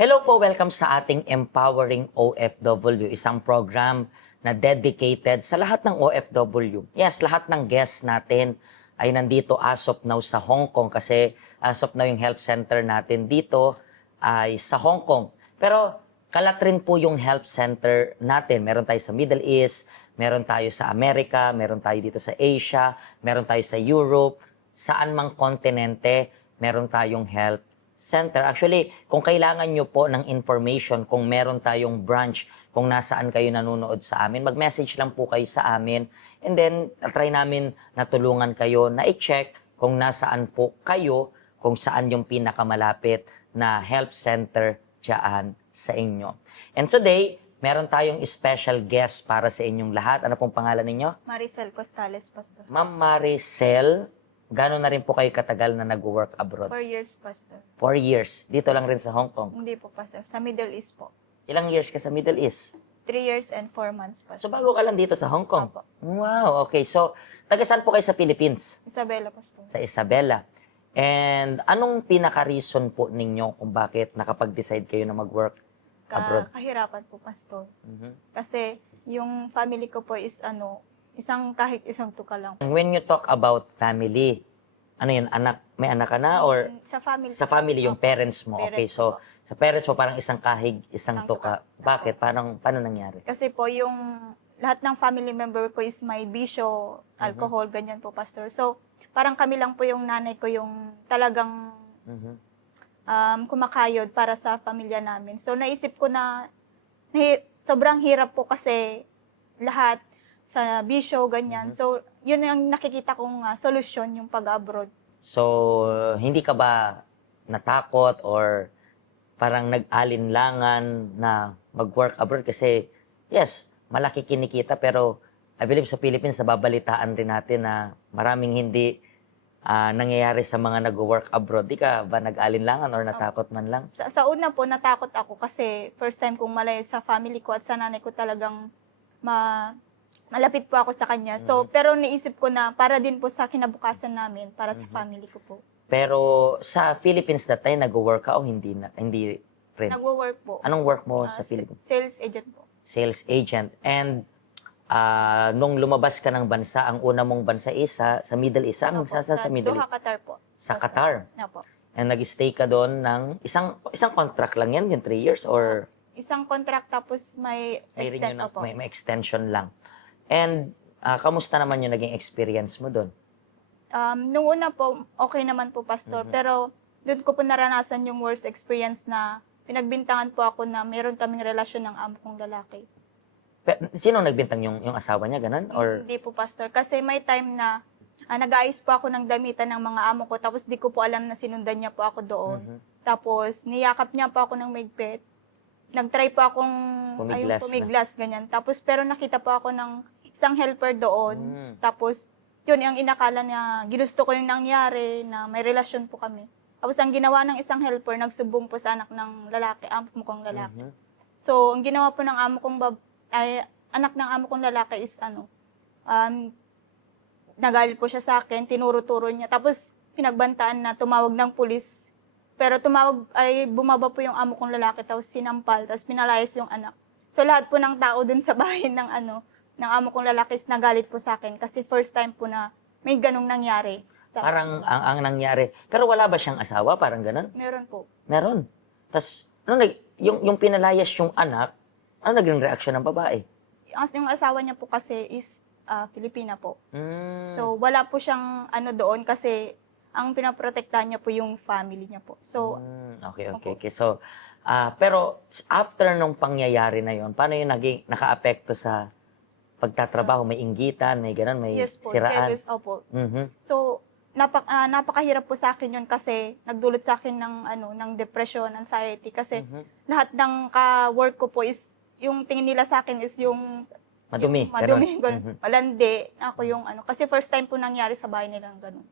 Hello po, welcome sa ating Empowering OFW, isang program na dedicated sa lahat ng OFW. Yes, lahat ng guests natin ay nandito as of now sa Hong Kong kasi as of now yung health center natin dito ay sa Hong Kong. Pero kalat rin po yung health center natin. Meron tayo sa Middle East, meron tayo sa Amerika, meron tayo dito sa Asia, meron tayo sa Europe, saan mang kontinente, meron tayong health center. Actually, kung kailangan nyo po ng information, kung meron tayong branch, kung nasaan kayo nanonood sa amin, mag-message lang po kayo sa amin. And then, try namin na tulungan kayo na i-check kung nasaan po kayo, kung saan yung pinakamalapit na health center dyan sa inyo. And today, meron tayong special guest para sa inyong lahat. Ano pong pangalan ninyo? Maricel Costales, Pastor. Ma'am Maricel, gano'n na rin po kayo katagal na nag-work abroad? 4 years, Pastor. 4 years. Dito lang rin sa Hong Kong. Hindi po, Pastor. Sa Middle East po. Ilang years ka sa Middle East? 3 years and 4 months, So Pastor. bago ka lang dito sa Hong Kong? Opo. Wow, okay. So, taga saan po kayo sa Philippines? Isabela, Pastor. Sa Isabela. And anong pinaka-reason po ninyo kung bakit nakapag-decide kayo na mag-work abroad? Kahirapan po, Pastor. Mhm. Kasi yung family ko po is kahit isang tuka lang. When you talk about family, ano yun, anak, may anak ka na or Sa family. sa family, yung Opo. parents mo? Okay, Parents so sa parents mo parang isang kahig, isang Isang tuka. tuka. Bakit? Paano nangyari? Kasi po yung lahat ng family member ko is may bisyo, alcohol, ganyan po, Pastor. So, parang kami lang po yung nanay ko yung talagang Mhm. kumakayod para sa pamilya namin. So, naisip ko na sobrang hirap po kasi lahat sa bisyo, ganyan. Mhm. So, yun ang nakikita kong solusyon, yung pag-abroad. So, hindi ka ba natakot or parang nag-alinlangan na mag-work abroad? Kasi, yes, malaki kinikita pero I believe sa Philippines, nababalitaan rin natin na maraming hindi nangyayari sa mga nag-work abroad. Di ka ba nag-alinlangan or natakot man lang? Sa una po, natakot ako kasi first time kong malayo sa family ko at sa nanay ko talagang malapit po ako sa kanya. So, pero naisip ko na para din po sa kinabukasan namin, para sa family ko po. Pero sa Philippines that time, nag-work ka o hindi rin? Nagwo-work po. Anong work mo sa S- Philippines? Sales agent po. Sales agent. And nung lumabas ka ng bansa, ang una mong bansa is sa Middle East. Saan Opo, sa Middle Doha, East? Qatar po. Sa Qatar. Opo. And nag-stay ka doon ng isang contract lang yan, yung 3 years or Isang contract tapos may extend renew po. may extension lang. And kamusta naman yung naging experience mo doon? Nung una po, okay naman po, Pastor. Pero doon ko po naranasan yung worst experience na pinagbintangan po ako na meron kaming relasyon ng amo kong lalaki. Sino nagbintang yung asawa niya, ganun? Or Hindi po, Pastor. Kasi may time na nag-aayos po ako ng damitan ng mga amo ko tapos di ko po alam na sinundan niya po ako doon. Tapos niyakap niya po ako ng mahigpit. Nag-try po akong pumiglas, ganyan. Tapos pero nakita po ako ng isang helper doon. Tapos yun ang inakala niya, ginusto ko yung nangyari na may relasyon po kami. Tapos ang ginawa ng isang helper, nagsubong po sa anak ng lalaki, amo kong lalaki. So, ang ginawa po ng anak ng amo kong lalaki is nagalit po siya sa akin, tinuro-turo niya. Tapos pinagbantaan na tumawag ng pulis. Pero bumaba po yung amo kong lalaki, tapos sinampal, tapos pinalayas yung anak. So lahat po ng tao dun sa bahay ng amo kong lalaki is nagalit po sa akin kasi first time po na may ganong nangyari. parang ang nangyari. Pero wala ba siyang asawa? Parang ganun? Meron po. Meron. Tapos, yung pinalayas yung anak, ano naging reaksyon ng babae? Yung asawa niya po kasi is Filipina po. Mm. So, wala po siyang doon kasi ang pinaprotektahan niya po yung family niya po. So, Okay. So, pero after nung pangyayari na yon, paano yung naka-apekto sa pagtatrabaho? May inggitan, may ganun, may yes po, siraan? jealous, opo. Mhm. So, napakahirap po sa akin yun kasi nagdulot sa akin ng depression, anxiety kasi lahat ng ka-work ko po is yung tingin nila sa akin is yung Madumi. madumi, ganun. malandi. Ako yung kasi first time po nangyari sa bahay nilang ganun.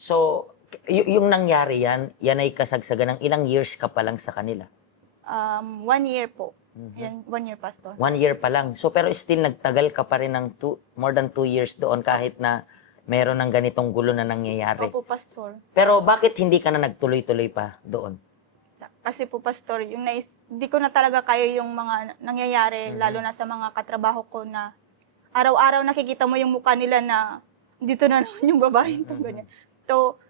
So, yung nangyari yan ay kasagsagan ng ilang years ka pa lang sa kanila? 1 year po. Yan, 1 year, Pastor. 1 year pa lang. So, pero still nagtagal ka pa rin ng more than 2 years doon kahit na meron ng ganitong gulo na nangyayari. Opo, Pastor. Pero bakit hindi ka na nagtuloy-tuloy pa doon? Kasi po, Pastor, di ko na talaga kaya yung mga nangyayari, lalo na sa mga katrabaho ko na araw-araw nakikita mo yung mukha nila na dito na naman yung babaeng to, ganyan. So,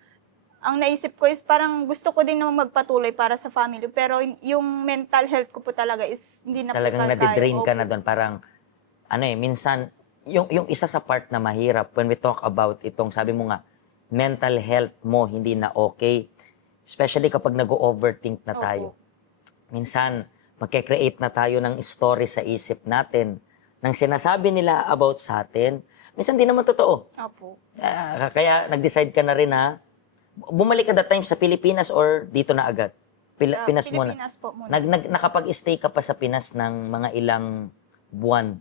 ang naisip ko is parang gusto ko din naman magpatuloy para sa family, pero yung mental health ko po talaga is hindi na Talagang po kaya. nadidrain ka na Opo. doon. Parang, minsan, yung isa sa part na mahirap when we talk about itong, sabi mo nga, mental health mo hindi na okay. Especially kapag nag-overthink na tayo. Opo. Minsan, magke-create na tayo ng story sa isip natin ng sinasabi nila about sa atin. Minsan di naman totoo. Opo. Kaya nag-decide ka na rin na bumalik ka that time sa Pilipinas or dito na agad? Sa Pinas muna. Pilipinas po muna. Nakapag-stay ka pa sa Pinas ng mga ilang buwan?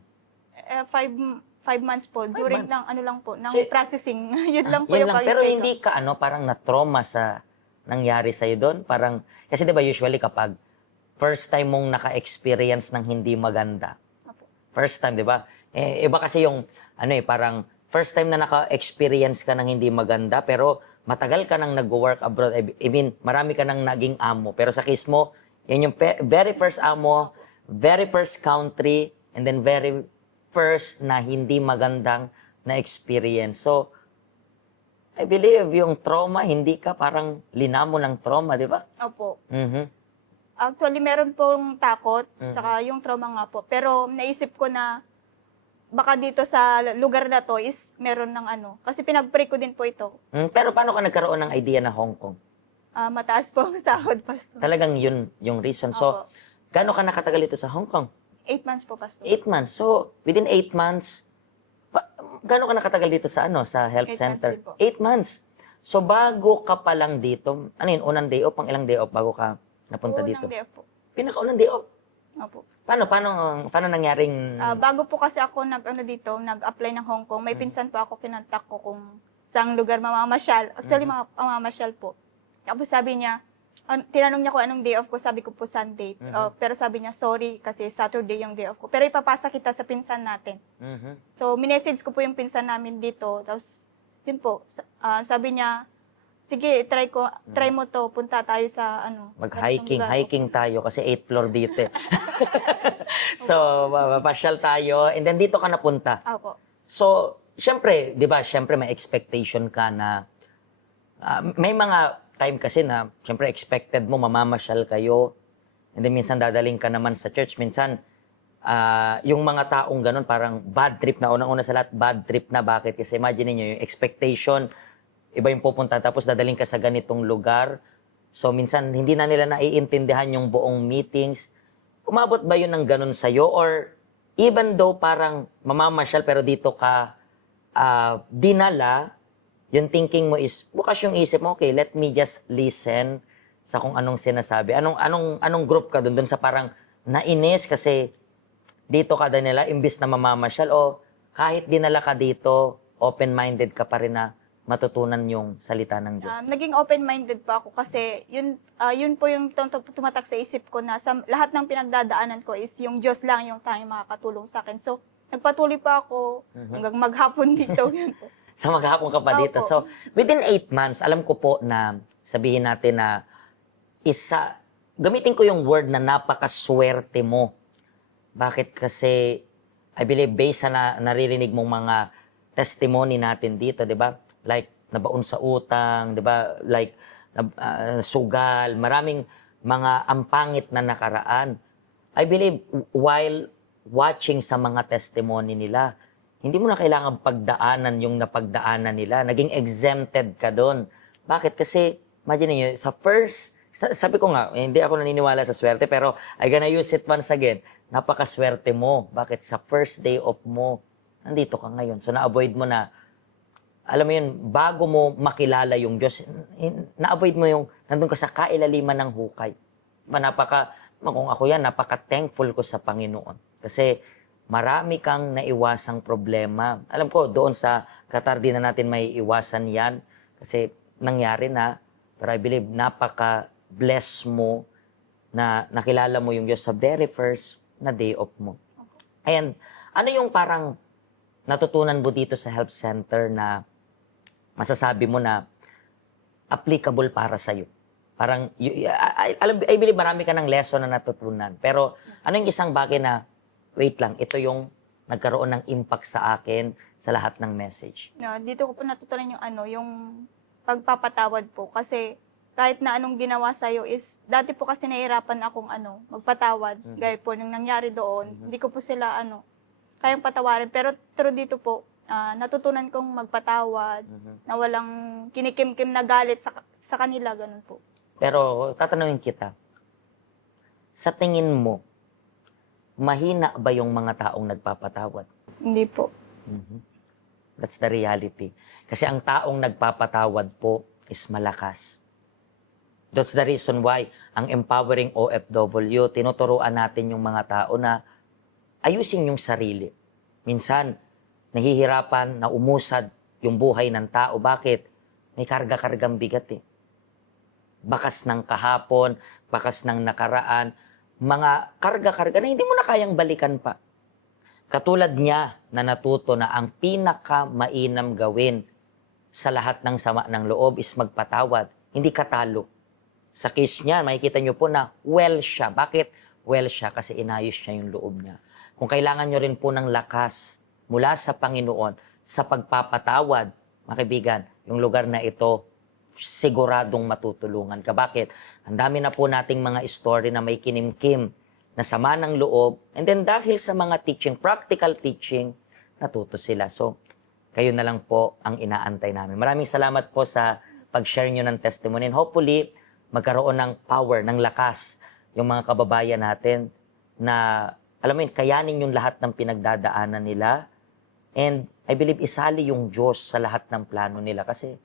5 months po. During months. ng ano lang po, ng So, processing. Yun lang po Yan yung lang. Pero pag-stay ko. hindi ka parang na-trauma sa nangyari sa'yo doon? Parang, kasi di ba usually kapag first time mong naka-experience ng hindi maganda, Opo. first time, di ba? Iba kasi yung, parang first time na naka-experience ka ng hindi maganda, pero matagal ka nang nag-work abroad. I mean, marami ka nang naging amo. Pero sa case mo, yan yung very first amo, very first country, and then very first na hindi magandang na experience. So, I believe yung trauma, hindi ka parang linamo ng trauma, di ba? Opo. Mhm. Actually, meron pong takot, Mhm. saka yung trauma nga po. Pero naisip ko na baka dito sa lugar na to is meron ng ano. Kasi pinag-pray ko din po ito. Pero paano ka nagkaroon ng idea na Hong Kong? Mataas po ang sahod, Pastor. Talagang yun yung reason. So, Opo. gaano ka nakatagal dito sa Hong Kong? 8 months po, Pastor. 8 months. So, within 8 months, gaano ka nakatagal dito sa sa health 8 months center? din po. 8 months. So, bago ka pa lang dito, unang day off, pang ilang day off bago ka napunta Unang dito? day off po. Pinakaunang day off. Opo. Paano nangyaring... Bago po kasi ako nag-apply ng Hong Kong, may pinsan po ako, pinantak ko kung saang lugar mamamasyal. Actually, mamamasyal po. Tapos sabi niya, tinanong niya kung anong day off ko, sabi ko po Sunday. Pero sabi niya, sorry, kasi Saturday yung day off ko. Pero ipapasa kita sa pinsan natin. Mhm. So, minessage ko po yung pinsan namin dito. Tapos, yun po, sabi niya, sige, try mo to, punta tayo sa Mag-hiking, ganitong lugar." hiking tayo kasi 8th floor dito. So, papasyal tayo and then dito ka napunta. Opo. So, syempre, 'di ba? Syempre may expectation ka na may mga time kasi na syempre expected mo mamamasyal kayo. And then minsan dadaling ka naman sa church, minsan yung mga taong ganun parang bad trip na unang-una sa lahat, bad trip na bakit? Kasi imagine niyo yung expectation, iba yung pupunta tapos dadaling ka sa ganitong lugar. So minsan hindi na nila naiintindihan yung buong meetings. Umabot ba yun ng ganun sa'yo? Or even though parang mamamasyal pero dito ka dinala, yung thinking mo is, bukas yung isip mo, okay, let me just listen sa kung anong sinasabi. Anong group ka doon sa parang nainis kasi dito ka din nila, imbis na mamamasyal, o kahit dinala ka dito, open-minded ka pa rin na matutunan yung salita ng Diyos. Naging open-minded pa ako kasi yun po yung tumatak sa isip ko na sa lahat ng pinagdadaanan ko is yung Diyos lang yung tanging makakatulong sa akin. So, nagpatuloy pa ako hanggang maghapon dito. Yun po. Sa maghapon ka pa dito. Opo. So, within 8 months, alam ko po na sabihin natin na gamitin ko yung word na napakaswerte mo. Bakit? Kasi, I believe, based sa naririnig mong mga testimony natin dito, di ba? Like, nabaon sa utang, di ba? Like, sugal, maraming mga ampangit na nakaraan. I believe, while watching sa mga testimony nila, hindi mo na kailangan pagdaanan yung napagdaanan nila. Naging exempted ka doon. Bakit? Kasi, imagine niyo, sabi ko nga, hindi ako naniniwala sa swerte, pero I gonna use it once again. Napakaswerte mo. Bakit? Sa first day of mo, nandito ka ngayon. So, na-avoid mo na, alam mo yun, bago mo makilala yung Diyos, na-avoid mo yung, nandun ka sa kailaliman ng hukay. Kung ako yan, napaka-thankful ko sa Panginoon. Kasi, marami kang naiwasang problema. Alam ko, doon sa Qatar, di na natin may iwasan yan. Kasi, nangyari na. Pero I believe, napaka-bless mo na nakilala mo yung Diyos sa very first na day off mo. And, ano yung parang natutunan mo dito sa health center na masasabi mo na applicable para sa'yo? Parang, I believe marami ka ng lesson na natutunan. Pero ano yung isang bagay na, wait lang, ito yung nagkaroon ng impact sa akin sa lahat ng message? No, dito ko po natutunan yung yung pagpapatawad po. Kasi kahit na anong ginawa sa'yo is, dati po kasi nahihirapan akong magpatawad. Gaya po nung nangyari doon, hindi ko po sila kayang patawarin. Pero through dito po, natutunan kong magpatawad, na walang kinikimkim na galit sa kanila, ganun po. Pero tatanungin kita, sa tingin mo, mahina ba yung mga taong nagpapatawad? Hindi po. That's the reality. Kasi ang taong nagpapatawad po is malakas. That's the reason why ang empowering OFW, tinuturuan natin yung mga tao na ayusin yung sarili. Minsan, nahihirapan na umusad yung buhay ng tao. Bakit? May karga-kargang bigat eh. Bakas ng kahapon, bakas ng nakaraan, mga karga-karga na hindi mo na kayang balikan pa. Katulad niya na natuto na ang pinaka-mainam gawin sa lahat ng sama ng loob is magpatawad, hindi katalo. Sa case niya, makikita niyo po na well siya. Bakit well siya? Kasi inayos niya yung loob niya. Kung kailangan niyo rin po ng lakas mula sa Panginoon sa pagpapatawad, mga kaibigan, yung lugar na ito, siguradong matutulungan ka. Bakit? Ang dami na po nating mga story na may kinimkim na sama ng loob. And then dahil sa mga teaching, practical teaching, natuto sila. So, kayo na lang po ang inaantay namin. Maraming salamat po sa pag-share nyo ng testimony. And hopefully, magkaroon ng power, ng lakas yung mga kababayan natin na, alam mo yun, kayanin yung lahat ng pinagdadaanan nila. And I believe isali yung Diyos sa lahat ng plano nila kasi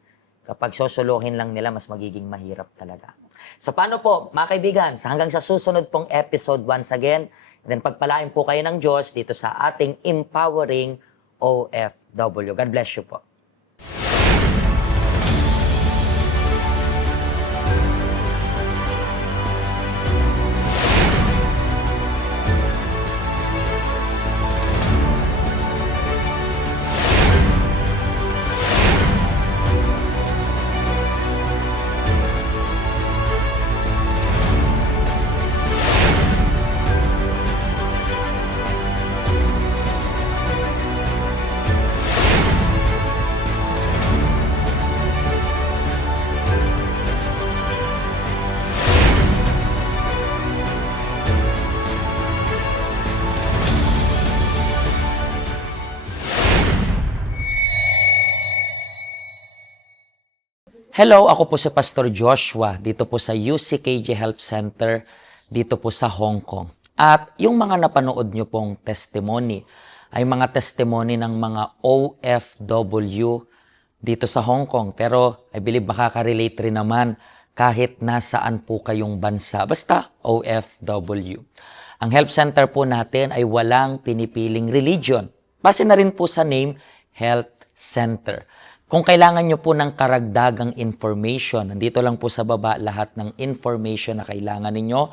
kapag sosolohin lang nila, mas magiging mahirap talaga. So paano po, mga kaibigan, hanggang sa susunod pong episode once again, and then pagpalain po kayo ng Diyos dito sa ating Empowering OFW. God bless you po. Hello, ako po si Pastor Joshua dito po sa UCKJ Health Center dito po sa Hong Kong. At yung mga napanood nyo pong testimony ay mga testimony ng mga OFW dito sa Hong Kong. Pero I believe makaka-relate rin naman kahit nasaan po kayong bansa. Basta OFW. Ang health center po natin ay walang pinipiling religion. Base na rin po sa name, Health Center. Kung kailangan nyo po ng karagdagang information, nandito lang po sa baba lahat ng information na kailangan ninyo,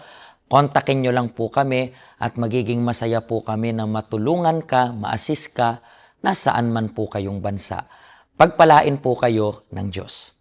kontakin nyo lang po kami at magiging masaya po kami na matulungan ka, ma-assist ka, nasaan man po kayong bansa. Pagpalain po kayo ng Diyos.